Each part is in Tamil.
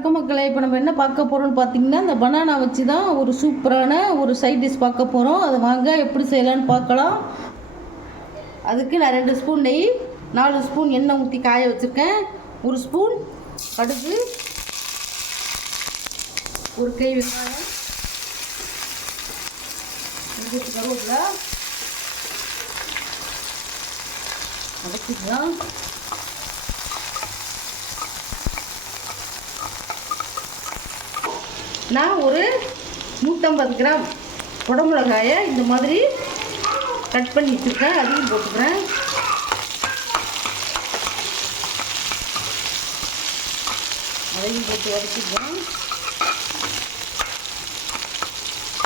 வணக்கம் மக்களே. இப்போ நம்ம என்ன பார்க்க போகிறோம்னு பார்த்தீங்கன்னா, இந்த பனானா வச்சு தான் ஒரு சூப்பரான ஒரு சைட் டிஷ் பார்க்க போகிறோம். அதை வாங்க எப்படி செய்யலான்னு பார்க்கலாம். அதுக்கு நான் 2 ஸ்பூன் நெய், 4 ஸ்பூன் எண்ணெய் ஊற்றி காய வச்சுருக்கேன். 1 ஸ்பூன் கடுகு, 1 கை வெங்காயம், 2 கருவேப்பிலை வதக்கிக்கலாம். நான் ஒரு 150 கிராம் குடமிளகாயை இந்த மாதிரி கட் பண்ணி வச்சுருக்கேன். அதையும் போட்டுக்கிறேன். அதையும் போட்டு வதக்கிக்கலாம்.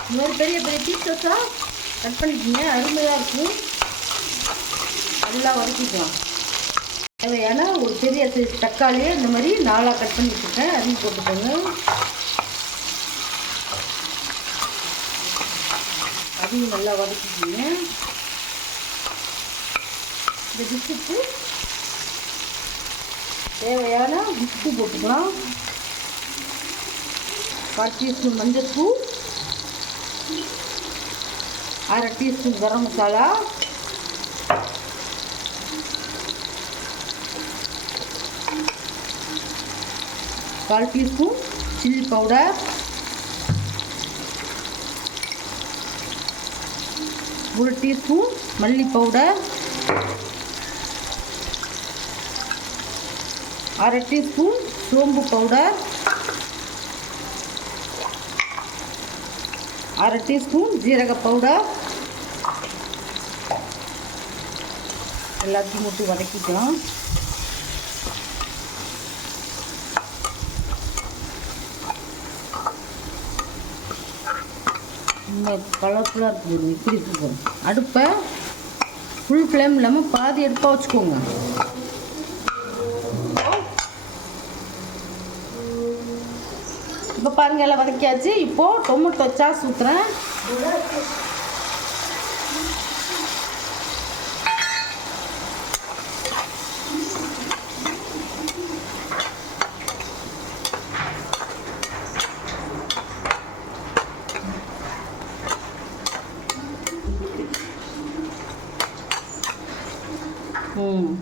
இந்த மாதிரி பெரிய பெரிய பீசஸாக கட் பண்ணிக்கிங்க, அருமையாக இருக்கும். நல்லா வதக்கிக்கலாம். தேவையான ஒரு பெரிய சைஸ் தக்காளியை இந்த மாதிரி 4ஆக கட் பண்ணி வச்சுருக்கேன். அதையும் போட்டுக்கோங்க. அதையும் நல்லா வதக்கிக்கிங்க. இந்த டிஷ்ஷுக்கு தேவையான உப்பு போட்டுக்கலாம். 1/4 டீஸ்பூன் மஞ்சள்தூள், 1/2 teaspoon garam masala, 1/4 teaspoon chilli powder, 1 teaspoon மல்லி பவுடர், 1/2 டீஸ்பூன் சோம்பு பவுடர், 1/2 டீஸ்பூன் ஜீரக பவுடர். எல்லாத்தையும் போட்டு வதக்கிக்கலாம். கலர்ஃபுல்லாக இருக்குது. இப்படி இருக்கும். அடுப்பை ஃபுல் ஃப்ளேம் இல்லாமல் பாதி அடுப்பாக வச்சுக்கோங்க. இப்போ பாருங்கள், எல்லாம் வதக்கியாச்சு. இப்போது டொமேட்டோ சாஸ் ஊற்றுறேன்.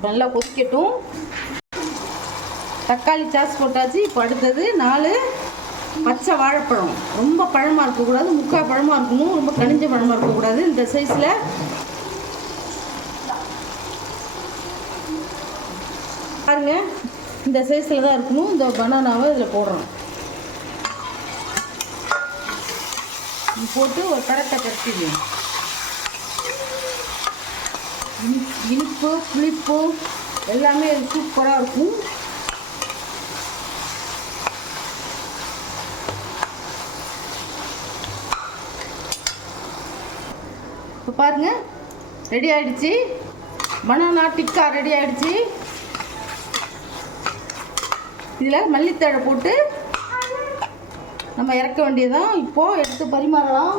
நல்லா கொதிக்கட்டும். தக்காளி சாஸ் போட்டாச்சு. இப்போ அடுத்தது 4 பச்சை வாழைப்பழம். ரொம்ப பழமாக இருக்கக்கூடாது, முக்கால் பழமாக இருக்கணும். ரொம்ப கனிஞ்ச பழமாக இருக்கக்கூடாது. இந்த சைஸில் பாருங்க, இந்த சைஸில் தான் இருக்கணும். இந்த பனானாவை இதில் போடுறோம். போட்டு ஒரு கரெக்டாக கட்டிடுங்க. இனிப்பு புளிப்பு எல்லாமே சூப்பராக இருக்கும். இப்போ பாருங்கள், ரெடி ஆகிடுச்சு. பனானா டிக்கா ரெடி ஆகிடுச்சு. இதில் மல்லித்தழை போட்டு நம்ம இறக்க வேண்டியதுதான். இப்போது எடுத்து பரிமாறலாம்.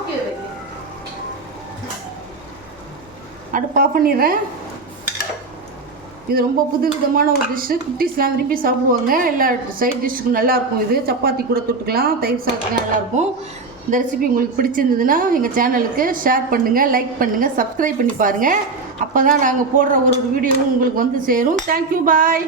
அடுப்பு ஆஃப் பண்ணிடுறேன். இது ரொம்ப புது விதமான ஒரு டிஷ்ஷு. குட்டீஸ்லாம் விரும்பி சாப்பிடுவாங்க. எல்லா சைட் டிஷ்ஷுக்கும் நல்லாயிருக்கும். இது சப்பாத்தி கூட தொட்டுக்கலாம், தயிர் சாதத்துலாம் நல்லாயிருக்கும். இந்த ரெசிபி உங்களுக்கு பிடிச்சிருந்ததுன்னா எங்கள் சேனலுக்கு ஷேர் பண்ணுங்கள், லைக் பண்ணுங்கள், சப்ஸ்கிரைப் பண்ணி பாருங்கள். அப்போ தான் நாங்கள் போடுற ஒரு வீடியோவும் உங்களுக்கு வந்து சேரும். தேங்க்யூ, பாய்.